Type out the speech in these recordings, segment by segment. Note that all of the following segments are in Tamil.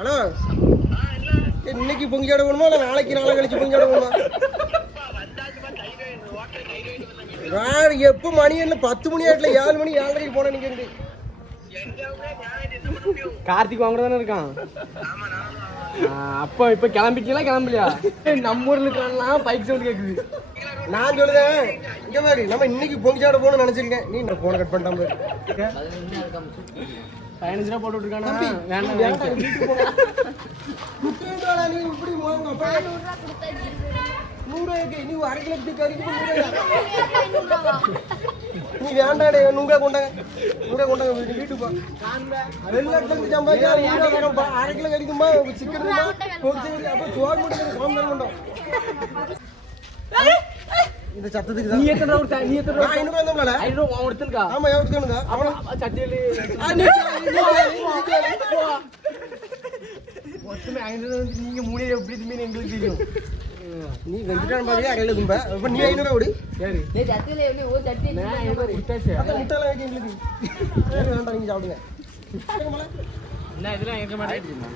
ஹலோ, இன்னைக்கு பொங்கியாட போகணுமா இல்லை நாளைக்கு நாளை கழிச்சு பொங்கியாட போகணுமா? எப்போ மணி என்ன 10 மணி ஆயிட்டுல 7 மணி 7:30 போன நீங்க இருந்து கார்த்திக் வாங்க தானே இருக்கான். அப்போ இப்போ கிளம்பிட்டீங்களா கிளம்பலையா? நம்ம ஊர்ல இருக்கான்லாம் பைக் சவுண்ட் கேட்குது. நான் சொல்லுதேன் இங்க மாதிரி நம்ம இன்னைக்கு பொங்கியாட போகணும்னு நினைச்சிருக்கேன். நீ இந்த போனை கட் பண்ணிட்டான் பாரு. 15 ரூபா போட்டு விட்டுருக்கானா? வேண்டாம் நீ இப்படி 100 நீ 1/2 கிலோ கறிக்கு நீ வேண்டாடே. நூங்க கொண்டாங்க வீட்டுக்கு போ. வெளிநாட்டுல சம்பாதிச்சா 1/2 கிலோ கறிக்குமா சிக்கன் அப்ப சோறு மட்டும் சோம்பேறி கொண்டோம். இந்த சத்தத்துக்கு நீ எத்தனை ரூபா நீ எத்தனை ரூபா? 500 வந்தோம்ல. 500 ரூபா அவன் எடுத்துருக்கா? ஆமா எடுத்துக்கணுங்க. அவன சட்டியில மொத்தமே 500 வந்து நீங்க மூணே எப்படி இதுமே எங்களுக்கு தெரியும். நீ வெங்கிட்டான் பாதியா அரையில தும்ப. அப்ப நீ 500 ரூபா கொடு. சரி டேய் சட்டியில எப்படி ஒரு சட்டி நான் 500 ரூபா கொடுத்தாச்சு. அப்ப முட்டைல வைக்க எங்களுக்கு. வேண்டாம் நீங்க சாப்பிடுங்க. என்ன இதெல்லாம் ஏற்க மாட்டேங்குது.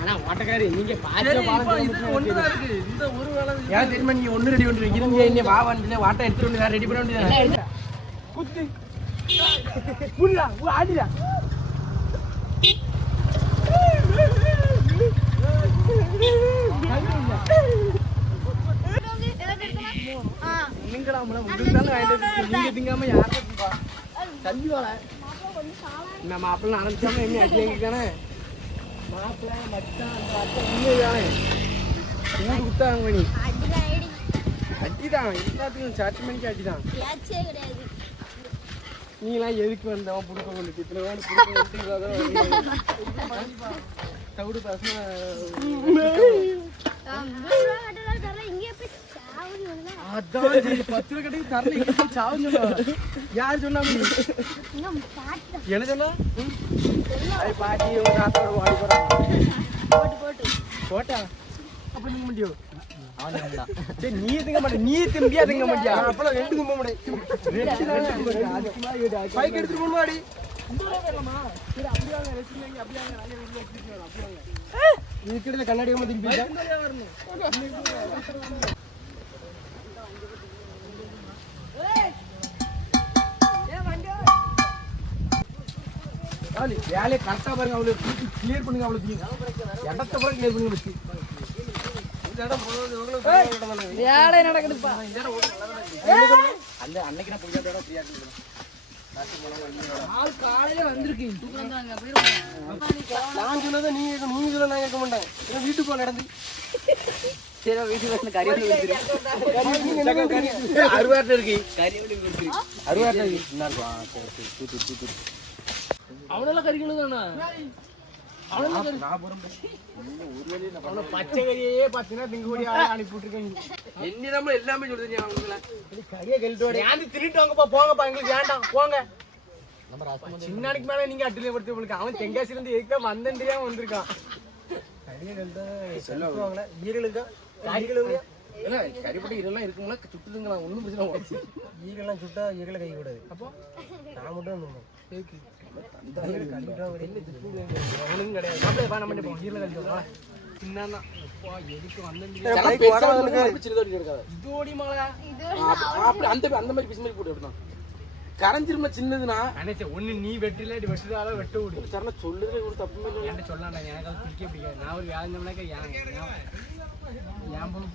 ஆனா ஓட்டக்காரி நீங்க பாத்து பாருங்க. இது ஒண்ணு இருக்கு. இந்த ஒரு வேளை ஏன் தெரியுமா நீ ஒண்ணு ரெடி பண்ணி வைக்கிறீங்க. இங்க வா வந்து வாட்டை எடுத்து வந்து வேற ரெடி பண்ண வேண்டியது. குத்தி புல்லா ஆடிடா. நீங்கடா நம்மள உங்களுக்கு வாங்கிட்டு நீங்க திங்காம யாரப்பா தள்ளி வாழ நம்ம அப்பள ஆரம்பிச்சாம என்ன அடியாங்கதானே மாப்பிள்ள மச்சான் அந்த அத்தை உண்மைதானே ஊரு குத்தாங்க நீ அடிதான் எல்லாத்துக்கும் சாட்சி மணிக்கு அடிதான். நீங்களாம் எதுக்கு வந்தவன் புடுக்க கொண்டு இத்தனை தவிடு பசங்க அதான் 10 ரூபா கடைக்கு தரல சாவு சொன்னா யார் சொன்னா என்ன சொன்னா பாட்டி வாடி போட்டா அப்ப நீங்க முடியும் சரி நீ திங்க மாட்டேன் நீ திம்பியா திங்க மாட்டியா அப்பலாம் ரெண்டு கும்ப மாட்டேன். பைக் எடுத்துட்டு போணுமாடி? நீ கிட்ட கண்ணாடி திருப்பி வேலையை கரெக்டா பாருங்க. அவ்வளவு கிளியர் பண்ணுங்க. அவ்வளவு இடத்த கூட கிளியர் பண்ணுங்க. வச்சு வேலை நடக்குதுப்பா. அந்த அன்னைக்கு நான் புரியாத இடம் ஃப்ரீயா இருக்கு. ஆள் காலையில வந்திருக்கு. நான் சொன்னதை நீங்க சொல்ல நான் கேட்க மாட்டேன். வீட்டுக்கு போக நடந்து சரி வீட்டுக்கு வந்து கறி அருவாட்டில் இருக்கு. அருவாட்டில் இருக்கு. அவனெல்லாம் கறிக்கணும் தானே. பச்சை கறியே பாத்தீங்கன்னா திங்கூடி அனுப்பி விட்டுருக்காங்க. என்ன நம்ம எல்லாமே சொல்லுங்க. அவங்கள கறியை கழிட்டு திருட்டு வாங்கப்பா போங்கப்பா எங்களுக்கு வேண்டாம் போங்க. சின்னாடிக்கு மேல நீங்க அட்டிலே படுத்து உங்களுக்கு அவன் தெங்காசில இருந்து எதுக்கா வந்தன்றியா வந்திருக்கான். கறியை கழிட்டு சொல்லுவாங்களே ஈரலுக்கா கறிப்பட்டு இதெல்லாம் இருக்குங்களா சுட்டுதுங்களா ஒன்றும் பிரச்சனை. ஈரெல்லாம் சுட்டா ஈரலை கை கூடாது. அப்போ நான் மட்டும் கரைஞ்சிருமா சின்னதுன்னா ஒண்ணு நீ வெட்டில வெட்டுதால வெட்ட விடு சரண சொல்லுறது ஒரு தப்பு இல்லை சொல்லலாம். எனக்கு அது பிடிக்க பிடிக்காது. நான் ஒரு வியாழஞ்சம்னாக்கா ஏன்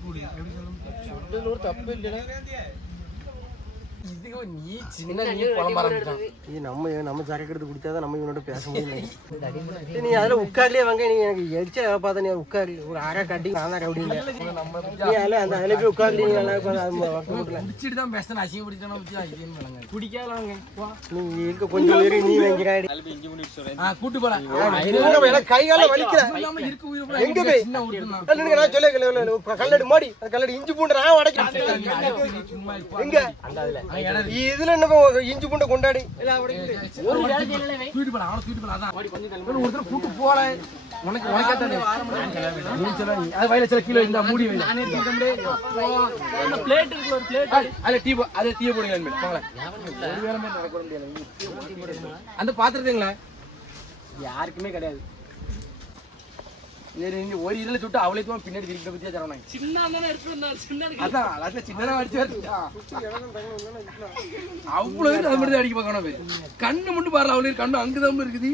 கூடி எப்படி சொல்ல ஒரு தப்பு இல்லைன்னா இதுக்கு நீ சின்ன நீ புலம்ப ஆரம்பிச்சான். நம்ம சரக்கு குடிச்சாதான் நம்ம இவனோட பேச முடியும். நீ அதுல உட்கார்லயே வாங்க. நீ எனக்கு எரிச்ச பார்த்தா நீ உட்காரு ஒரு அரை கட்டி நான் தான் ரவுடி அந்த அதுல போய் உட்கார்ந்து குடிச்சிட்டு தான் பேசுறேன். அசிங்க பிடிச்சானு குடிக்காதவங்க நீ இருக்க கொஞ்சம் பேரு நீ வாங்கிறாடி கூட்டு போறேன். கை கால வலிக்கிறேன். எங்க போய் நான் சொல்ல கல்லடி மாடி கல்லடி இஞ்சி பூண்டு நான் உடைக்கிறேன். எங்க இதுல என்ன இஞ்சி பூண்டை கொண்டாடி கூட்டு போல உனக்கு வயல சில கிலோ இந்த மூடி டீ போடுங்க. அந்த பாத்திரத்துங்களா யாருக்குமே கிடையாது. ஒரு இதுல சுட்டு அவளே தூரம் பின்னாடி திருப்பி பத்தியா தரணும். சின்ன தானே எடுத்து வந்தா சின்ன அதான் அதான் சின்னதா அடிச்சு அவ்வளவு அது மட்டும் தான் அடிக்க பார்க்கணும் பேரு. கண்ணு மட்டும் பாரு அவளே கண்ணு அங்குதான் இருக்குது.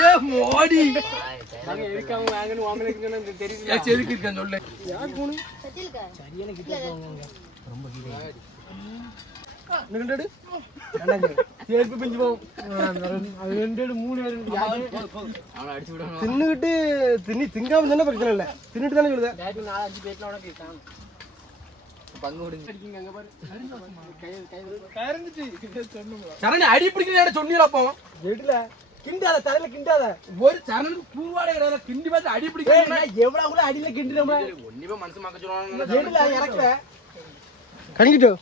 ஏ மோடி இருக்காங்க வாங்கன்னு வாங்கன்னு தெரியுது. எதுக்கு இருக்கான்னு சொல்லு. தின்னுகிட்டு திங்காம தானே பிரச்சனை இல்ல, தின்னுட்டு தானே சொல்லுது. சரணி அடி பிடிக்கிற சொன்னீங்களா அப்போ கிண்டாத தலையில கிண்டாத. ஒரு சரண் பூவாடை கிண்டி பார்த்து அடி பிடிக்கிற எவ்வளவு கூட அடியில கிண்டுறோம். ஒன்னிப்பா மனசு மக்க சொல்லுவாங்க. கணிக்கிட்டோ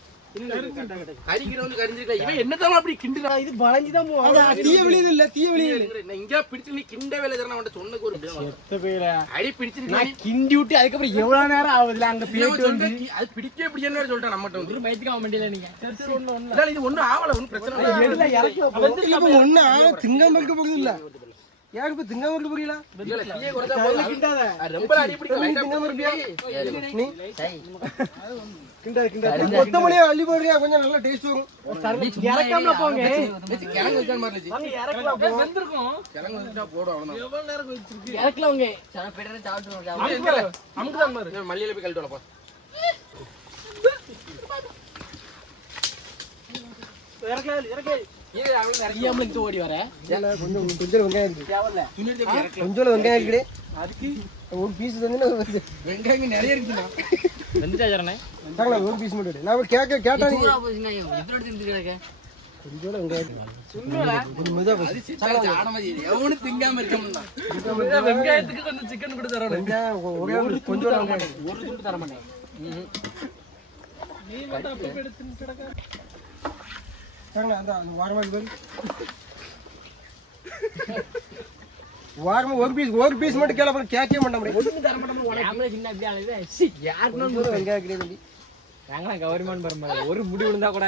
கறிக்கிறவங்க கறிஞ்சிருக்கா இவன் என்னதான் அப்படி கிண்டுறா. இது வளைஞ்சுதான் போகும். தீய விழியது இல்ல, தீய விழியது இங்க பிடிச்சு நீ கிண்ட வேலை தரணும். அவன் சொன்னக்கு ஒரு அடி பிடிச்சிருக்கா கிண்டி விட்டு அதுக்கப்புறம் எவ்வளவு நேரம் ஆகுதுல அங்க போயிட்டு வந்து அது பிடிக்கவே பிடிக்கன்னு சொல்லிட்டான். நம்மகிட்ட வந்து பயத்துக்கு அவன் மண்டியில நீங்க இது ஒண்ணும் ஆகல, ஒன்னும் பிரச்சனை இல்லை. ஒண்ணு ஆக திங்காம இருக்க போகுது இல்ல. யாருக்கு இப்ப திங்காம இருக்க புரியல. ரொம்ப அடி மொத்தமொழியா அள்ளி போடுறியா, கொஞ்சம் நல்லா டேஸ்ட் வரும். இறக்காம போங்க. கிழங்கு வச்சா மாதிரி வெந்திருக்கும். கிழங்கு வச்சா போடும். அவ்வளவுதான். எவ்வளவு நேரம் வச்சிருக்கு இறக்கலவங்க. சன பெடற சாப்பிடுறோம். மல்லியில போய் கழட்டு வரப்பா. ஓடி வர கொஞ்சம் வெங்காயம் இருக்கு, கொஞ்சம் வெங்காயம் இருக்குது. அதுக்கு ஒரு பீஸ் வந்து வெங்காயம் நிறைய இருக்குண்ணா. வெந்துட்டா சரணே ஒரு பீஸ் மட்டும் நான் கேட்டா கொஞ்சம் எவனு திங்காம இருக்கணும்னா வெங்காயத்துக்கு கொஞ்சம் சிக்கன் கூட தரணும். கொஞ்சம் ஒரு துண்டு தர மாட்டேன். நீ வந்து அப்ப எடுத்து கிடக்க வாரமா ஒரு பீஸ் மட்டும் கேட்க மாட்டேன். கவர்மெண்ட் பரம்பரை ஒரு முடி விழுந்தா கூட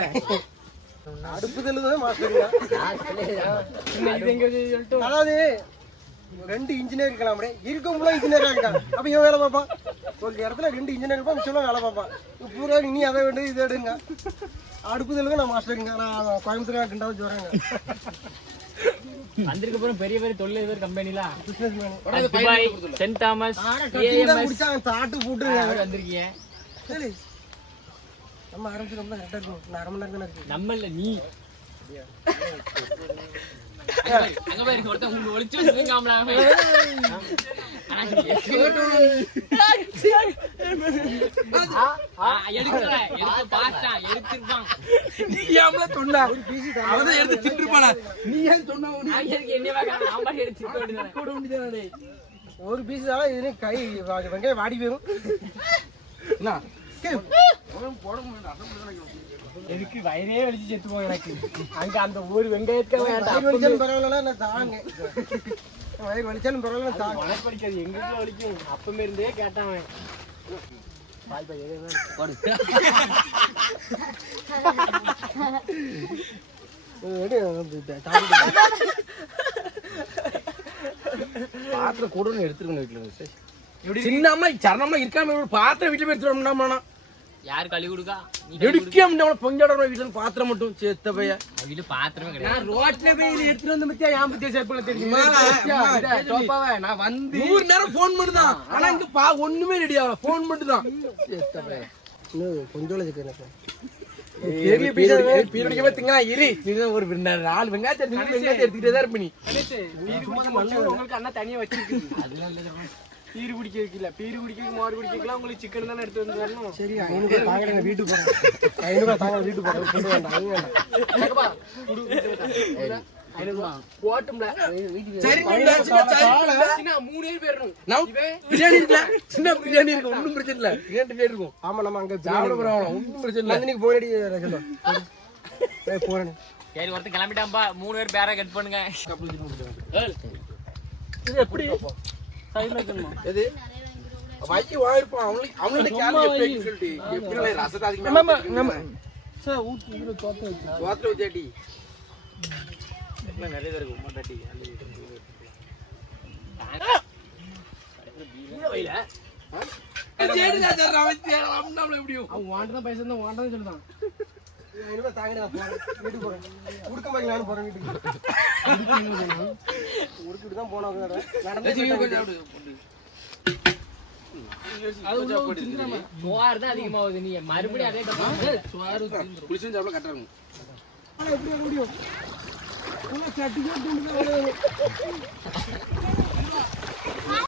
அடுப்பு தெல்லுதான் மாஸ்டர். அதாவது 2 இன்ஜினியர் இருக்கலாம், இருக்கவங்களா இன்ஜினியரா இருக்காங்க. அப்ப இவன் வேலை பார்ப்பான். ஒரு இடத்துல 2 இன்ஜினியர் இருப்பான், மிச்சம் வேலை பார்ப்பான். பூரா நீ அதை வேண்டு இதை எடுங்க. அடுப்பு தெல்லுங்க நான் மாஸ்டருங்க. நான் கோயம்புத்தூர் கிண்டாவது சொல்றாங்க. வந்திருக்க போற பெரிய பெரிய தொழிலதிபர் கம்பெனில துபாய், சென்ட் தாமஸ் தாட்டு போட்டுருக்காங்க. வந்திருக்கீங்க. நம்ம ஆரம்பிச்சு ரொம்ப கரெக்டா இருக்கும். நான் 1/2 மணி நேரம் தானே இருக்கு. நம்ம இல்ல நீ அங்க போய் ஒருத்தன் உங்களுக்கு ஒளிச்சு வச்சிருக்காமல. எடுத்து தின்றுப்பானா நீ ஏன் சொன்ன ஒரு பீஸ் தான் இது. கை வெங்காயம் வாடி போயிடும். எதுக்கு வயிறே வலிச்சு செத்து போய் எனக்கு அங்க அந்த ஒரு வெங்காயத்தை பரவாயில்ல நான் தாங்க. வயிறு வலிச்சாலும் பரவாயில்ல தாங்க. படிக்காது எங்களுக்கு வலிக்கும். அப்பமே இருந்தே கேட்டான். பாத்திரம் கூட எடுத்துருக்கணும் வீட்டுல. சின்னம்மா சரணம்மா இருக்காம பாத்திரம் வீட்டுல போய் எடுத்துட்டோம்னா யாரு கழுவி கொடுக்கா எடுக்க பொங்கட வீட்டுல பாத்திரம் மட்டும் சேர்த்த பைய வீட்டு பாத்திரமே கிடையாது. ரோட்ல போய் எடுத்துட்டு வந்து பத்தியா என் பத்தியா சேர்ப்பல தெரியுமா. நான் வந்து 100 நேரம் போன் பண்ணுதான். ஆனா இங்க ஒண்ணுமே ரெடி ஆகல. போன் மட்டும்தான் சேர்த்த பைய. கொஞ்சம் ஒரு 4 வெங்காயத்தை எடுத்துக்கிட்டே தான் இருப்ப நீ. உங்களுக்கு அண்ணா தனியா வச்சிருக்கு. பீரு குடிக்கிறதுக்கு பீரு குடிக்க மாடு குடிக்கலாம். உங்களுக்கு சிக்கன் தானே எடுத்து வந்து வரணும். சரி 500 தாங்க வீட்டுக்கு போறேன். 500 தாங்க வீட்டுக்கு போறேன். கொண்டு வேண்டாம். போட்டும்ல சரி 3 பேர் பிரியாணி இருக்கு. சின்ன பிரியாணி இருக்கு. ஒன்னும் பிரச்சனை இல்ல. 2 பேர் இருக்கும். ஆமா நம்ம அங்க சாப்பிட போறோம். ஒன்னும் பிரச்சனை இல்ல. இன்னைக்கு போறடி போறேன். சரி ஒருத்தன் கிளம்பிட்டாம்பா. 3 பேர் பேரை கட் பண்ணுங்க. இது எப்படி சைடுல இருக்கணுமா? எது வைக்கி வாயிருப்பான். அவனுடைய கேள்வி எப்படி சொல்லிட்டு எப்படி ரசத்தை அதிகமா சார் ஊத்தி இதுல தோத்துல ஊத்தியாட்டி நிறைய பேருக்கு உமா தட்டி முடியல அவன் வாண்டதான் பைசா இருந்தா வாண்டதான் சொல்லுதான் இனிமே தாங்கடா போறேன் வீட்டுக்கு போறேன் உடுக்க மாதிரி நானும் போறேன் வீட்டுக்கு உடுக்கிட்டு தான் போனோம் நடந்து சோறு தான் அதிகமாகுது நீ மறுபடியும் அதே கரெக்டா இருக்கும் எப்படி முடியும்